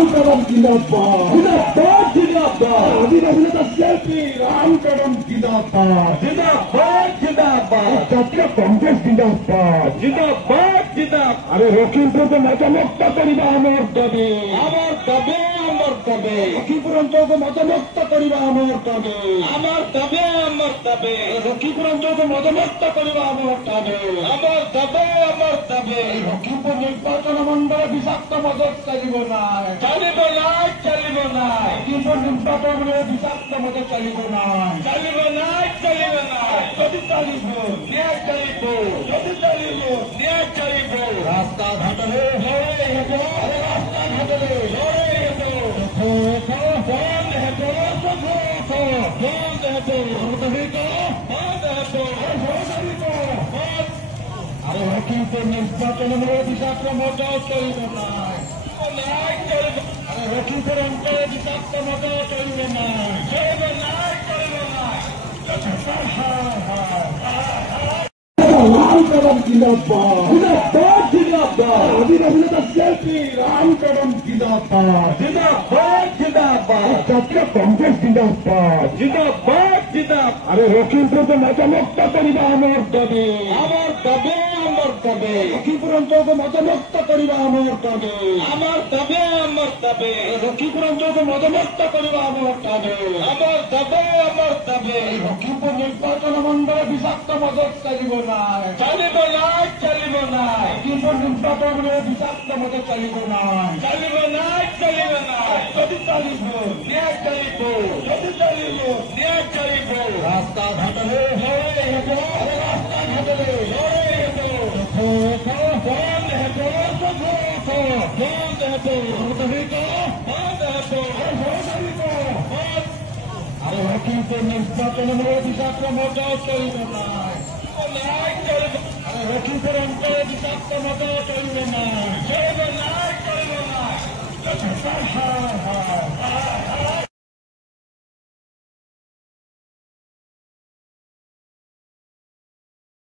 রাম কদম জিন্দাবাদ জিন্দাবাদ জিন্দাবাদ আদিবাসী নেতা শিল্পী রাম কদম জিন্দাবাদ জিন্দাবাদ জিন্দাবাদ জাতীয় কংগ্রেস জিন্দাবাদ জিন্দাবাদ জিন্দাবাদ আরে লক্ষ্মীপুরকে মতমুক্ত করিবা আমার দাবি আমার দাবি আমার দাবি লক্ষ্মীপুর অঞ্চলকে মতমুক্ত করিবা আমার দাবি আমার দাবি আমার দাবি লক্ষ্মীপুর অঞ্চলকে মতমুক্ত করিবা আমার দাবি আমার দাবি আমার দাবি লক্ষ্মীপুর নির্বাচন মন্ডলে বিষাক্ত মদত চালিব নাই চালিব নাই চালিব নাই লক্ষ্মীপুর নির্বাচন মন্ডলে বিষাক্ত মদত চালিব নাই চালিব নাই চালিব নাই যদি চালিব ন্যায় চালিব যদি চালিব ন্যায় চালিব রাস্তা ঘাটলে লড়াই হেব রাস্তা ঘাটলে লড়াই হেব বন্ধ হেব বন্ধ হেব আরে লক্ষ্মীপুর নির্বাচন বিষাক্ত মজাও চলব নাই আরে লক্ষ্মীপুর অঞ্চলে বিষাক্ত মজাও চলব নাই চলব নাই চলব নাই রাম কদম জিন্দাবাদ জিন্দাবাদ জিন্দাবাদ আদিবাসী নেতা শিল্পী রাম কদম জিন্দাবাদ জিন্দাবাদ জিন্দাবাদ জাতীয় কংগ্রেস জিন্দাবাদ জিন্দাবাদ জিন্দাবাদ আরে লক্ষ্মীপুরকে মতমুক্ত করিবা আমার দাবি আমার দাবি আমার দাবি লক্ষ্মীপুর অঞ্চলকে মতমুক্ত করিবা আমার দাবি আমার দাবি আমার দাবি লক্ষ্মীপুর অঞ্চলকে মতমুক্ত করিবা আমার দাবি আমার দাবি আমার দাবি লক্ষ্মীপুর নির্বাচন মন্ডলে বিষাক্ত মদত চালিব নাই চালিব নাই চালিব নাই লক্ষ্মীপুর নির্বাচন মন্ডলে বিষাক্ত মদত চালিব নাই চালিব নাই চালিব নাই যদি চালিব ন্যায় চালিব যদি চালিব ন্যায় চালিব রাস্তা ঘাটলে লড়াই হেব রাস্তা ঘাটলে লড়াই হেব বন্ধ হেব বন্ধ হেব আরে লক্ষ্মীপুর নির্বাচন বিষাক্ত মজাও চলব নাই আরে লক্ষ্মীপুর অঞ্চলে বিষাক্ত